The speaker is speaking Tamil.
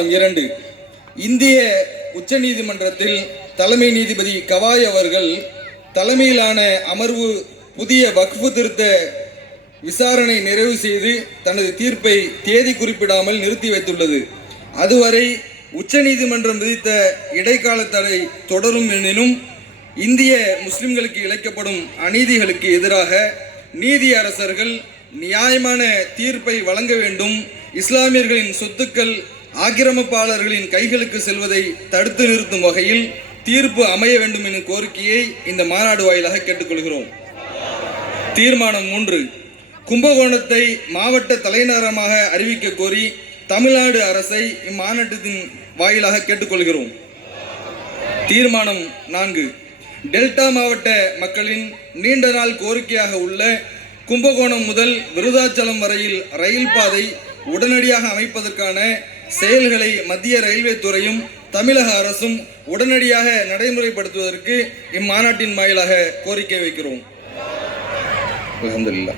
இரண்டு. இந்திய உச்சநீதிமன்றத்தில் தலைமை நீதிபதி கவாய் அவர்கள் தலைமையிலான அமர்வு புதிய வக்ஃபு திருத்த விசாரணை நிறைவு செய்து தனது தீர்ப்பை தேதி குறிப்பிடாமல் நிறுத்தி வைத்துள்ளது. அதுவரை உச்ச நீதிமன்றம் விதித்த இடைக்கால தடை தொடரும் எனினும் இந்திய முஸ்லிம்களுக்கு இழைக்கப்படும் அநீதிகளுக்கு எதிராக நீதி அரசர்கள் நியாயமான தீர்ப்பை வழங்க வேண்டும். இஸ்லாமியர்களின் சொத்துக்கள் ஆக்கிரமிப்பாளர்களின் கைகளுக்கு செல்வதை தடுத்து நிறுத்தும் வகையில் தீர்ப்பு அமைய வேண்டும் எனும் கோரிக்கையை இந்த மாநாடு வாயிலாக கேட்டுக்கொள்கிறோம். தீர்மானம் மூன்று. கும்பகோணத்தை மாவட்ட தலைநகரமாக அறிவிக்க கோரி தமிழ்நாடு அரசை இம்மாநாட்டத்தின் வாயிலாக கேட்டுக்கொள்கிறோம். தீர்மானம் நான்கு. டெல்டா மாவட்ட மக்களின் நீண்ட நாள் கோரிக்கையாக உள்ள கும்பகோணம் முதல் விருதாச்சலம் வரையில் ரயில் பாதை உடனடியாக அமைப்பதற்கான செயல்களை மத்திய ரயில்வே துறையும் தமிழக அரசும் உடனடியாக நடைமுறைப்படுத்துவதற்கு இம்மாநாட்டின் வாயிலாக கோரிக்கை வைக்கிறோம். அலமதுல்லா